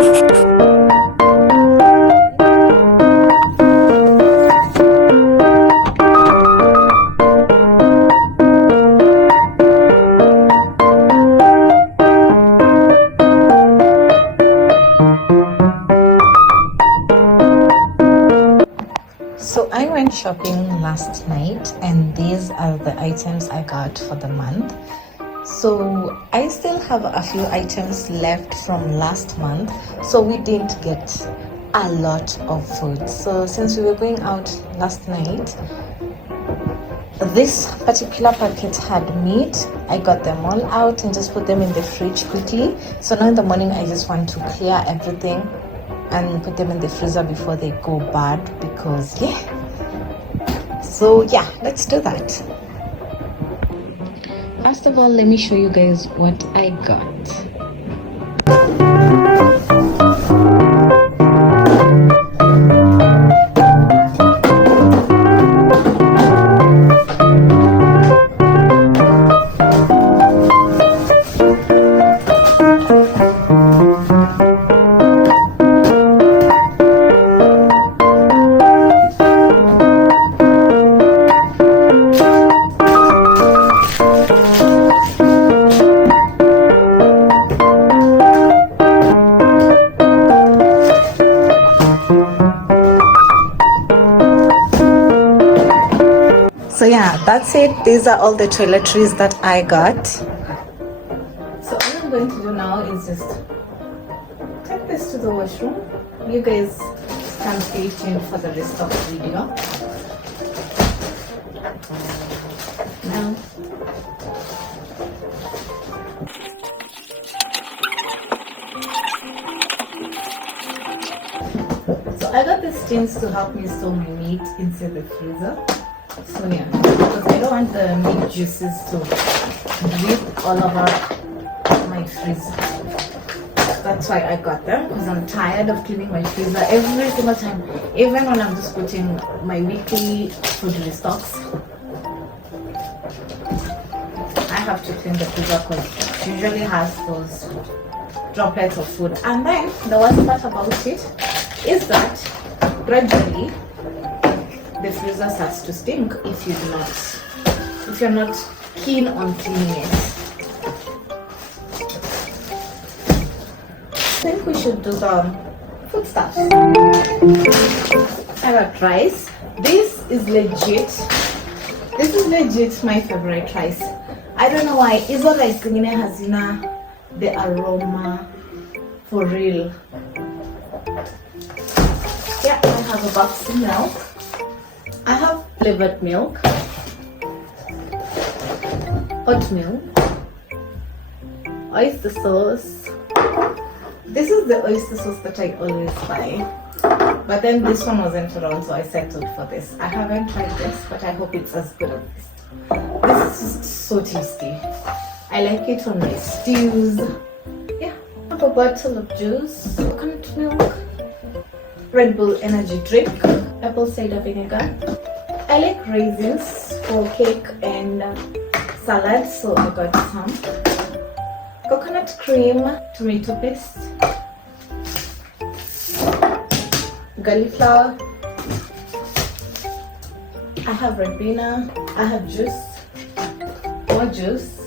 So I went shopping last night and these are the items I got for the month. So I still have a few items left from last month, so we didn't get a lot of food. So since we were going out last night, this particular packet had meat. I got them all out and just put them in the fridge quickly. So now in the morning I just want to clear everything and put them in the freezer before they go bad, because so let's do that. First of all, let me show you guys what I got. So that's it. These are all the toiletries that I got. So all I'm going to do now is just take this to the washroom. You guys can stay tuned for the rest of the video. Now so I got these tins to help me store my meat inside the freezer. So because I don't want the meat juices to drip all over my freezer. That's why I got them, because I'm tired of cleaning my freezer every single time. Even when I'm just putting my weekly food restocks, I have to clean the freezer because it usually has those droplets of food. And then the worst part about it is that gradually the freezer starts to stink if you're not keen on cleanliness. I think we should do the foodstuffs. I got rice. This is legit my favorite rice. I don't know why. Izo rice zingine hazina the aroma for real. I have a box of milk. I have flavored milk, hot milk, oyster sauce. This is the oyster sauce that I always buy, but then this one wasn't around, so I settled for this. I haven't tried this, but I hope it's as good as this. This is so tasty. I like it on my stews. I have a bottle of juice, coconut milk, Red Bull energy drink, apple cider vinegar. I like raisins for cake and salad, so I got some. Coconut cream, tomato paste, garlic flour. I have Ribena. I have juice, more juice.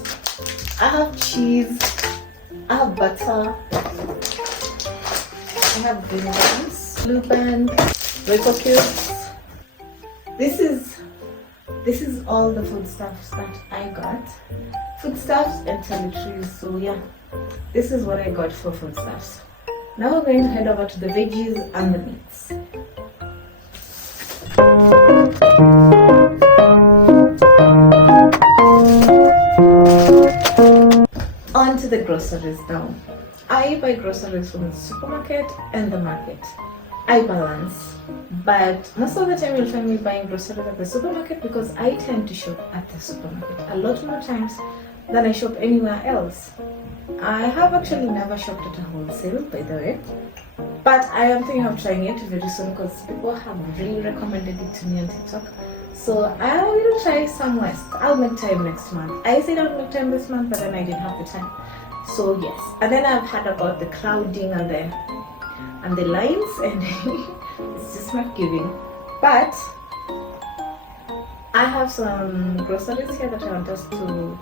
I have cheese. I have butter. I have vinegars, Blue Band, Royco cubes. This is all the foodstuffs that I got. Foodstuffs and toiletries. So this is what I got for foodstuffs. Now we're going to head over to the veggies and the meats. On to the groceries now. I buy groceries from the supermarket and the market. I balance, but most of the time you'll find me buying groceries at the supermarket because I tend to shop at the supermarket a lot more times than I shop anywhere else. I have actually never shopped at a wholesale, by the way, but I am thinking of trying it very soon because people have really recommended it to me on TikTok. So I will try some West. I'll make time next month. I said I'll make time this month, but then I didn't have the time. So yes, and then I've heard about the crowding and the and the lines, and it's just not giving. But I have some groceries here that I want us to.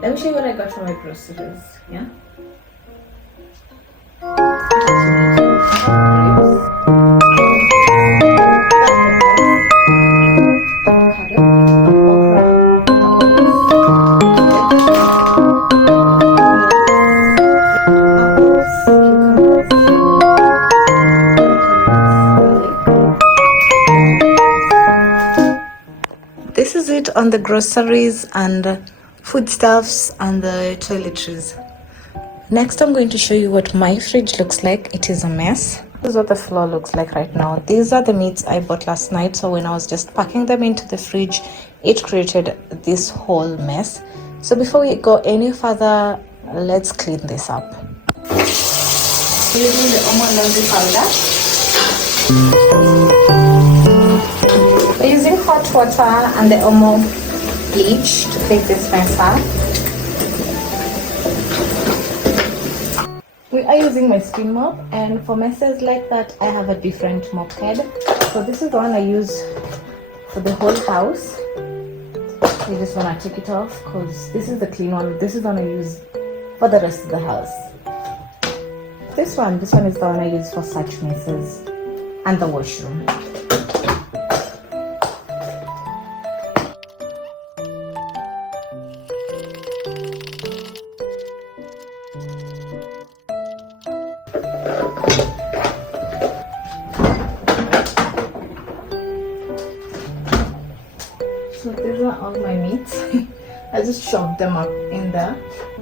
Let me show you what I got from my groceries. Yeah. This is it on the groceries and foodstuffs and the toiletries. Next, I'm going to show you what my fridge looks like. It is a mess. This is what the floor looks like right now. These are the meats I bought last night. So when I was just packing them into the fridge, it created this whole mess. So before we go any further, let's clean this up. Using the Omo laundry powder. We're using hot water and the Omo bleach to clean this mess up. We are using my spin mop, and for messes like that I have a different mop head. So this is the one I use for the whole house. You just want to take it off because this is the clean one. This is the one I use for the rest of the house. This one is the one I use for such messes and the washroom. So these are all my meats. I just chopped them up in there.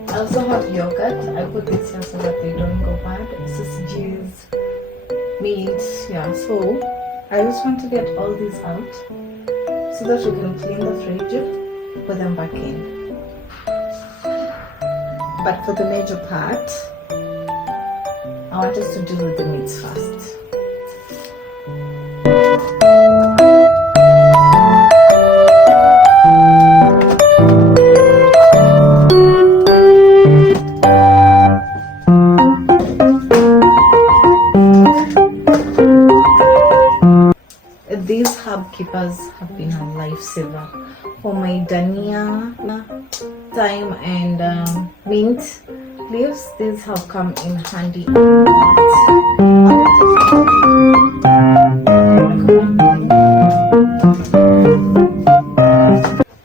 I also have yogurt. I put this here so that they don't go bad. Sausages, meat, yeah. So I just want to get all these out so that we can clean the fridge, put them back in. But for the major part, I want us to do with the meats first. These herb keepers have been a lifesaver for my dania, thyme and mint leaves. These have come in handy.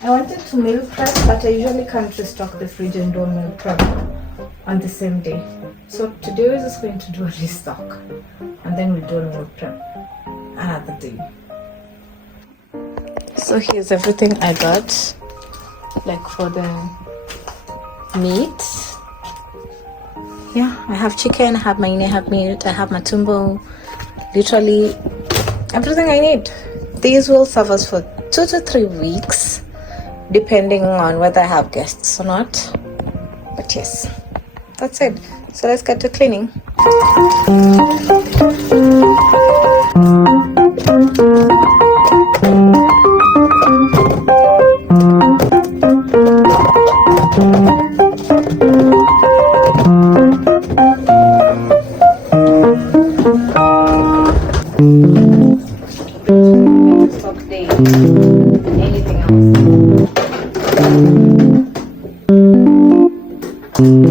I wanted to meal prep, but I usually can't restock the fridge and do a meal prep on the same day. So today we're just going to do a restock and then we'll do a meal prep another day. So here's everything I got, like for the meat. Yeah, I have chicken, I have maini, I have meat, I have matumbo, literally everything I need. These will serve us for 2 to 3 weeks, depending on whether I have guests or not. But yes, that's it. So let's get to cleaning. Anything else.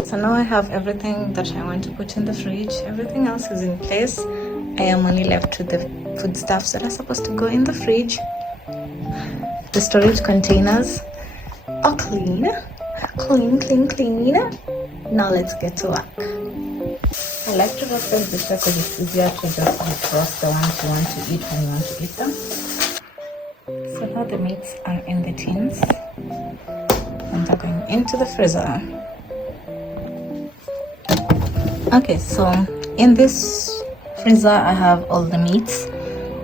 So now I have everything that I want to put in the fridge. Everything else is in place. I am only left with the foodstuffs that are supposed to go in the fridge. The storage containers are clean. Clean. Now let's get to work. I like to roast them this way because it's easier to just defrost the ones you want to eat when you want to eat them. So now the meats are in the tins and they're going into the freezer. Okay, so in this freezer I have all the meats,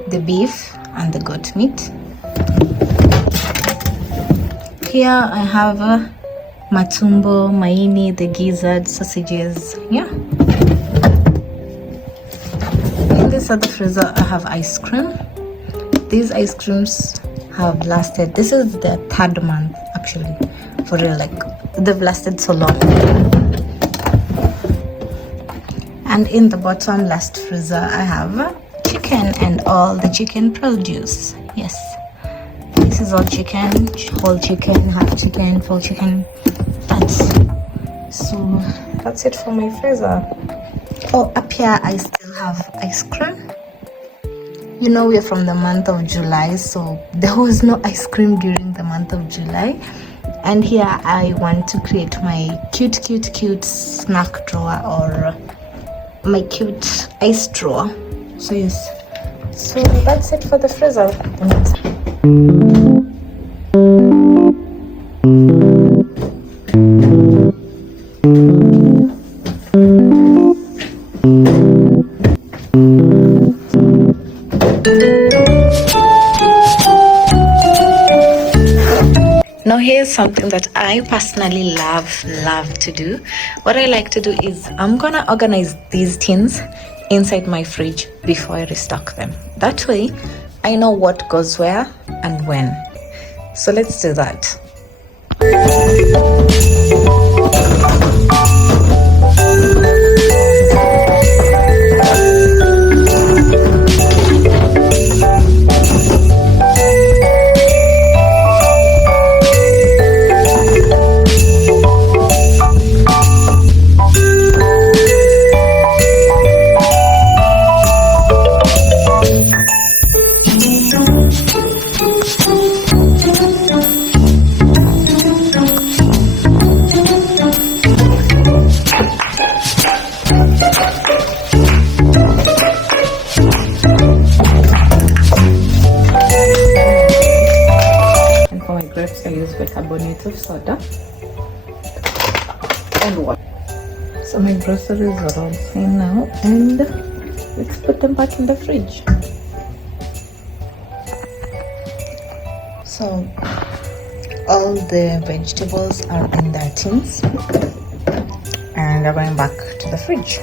the beef and the goat meat. Here I have matumbo, maini, the gizzard, sausages. Yeah. In this other freezer I have ice cream. These ice creams have lasted, this is the 3rd month actually, for real, like they've lasted so long. I And in the bottom last freezer, I have chicken and all the chicken produce. Yes, this is all chicken, whole chicken, half chicken, full chicken. That's it for my freezer. Oh, up here I still have ice cream. You know, we're from the month of July, so there was no ice cream during the month of July. And here I want to create my cute snack drawer, or my cute ice drawer. So yes, so that's it for the freezer. Now here's something that I personally love to do. What I like to do is I'm gonna organize these tins inside my fridge before I restock them. That way I know what goes where and when. So let's do that. I use bicarbonate of soda and water. So my groceries are all in now, and let's put them back in the fridge. So all the vegetables are in their tins and they're going back to the fridge.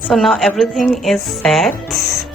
So now everything is set.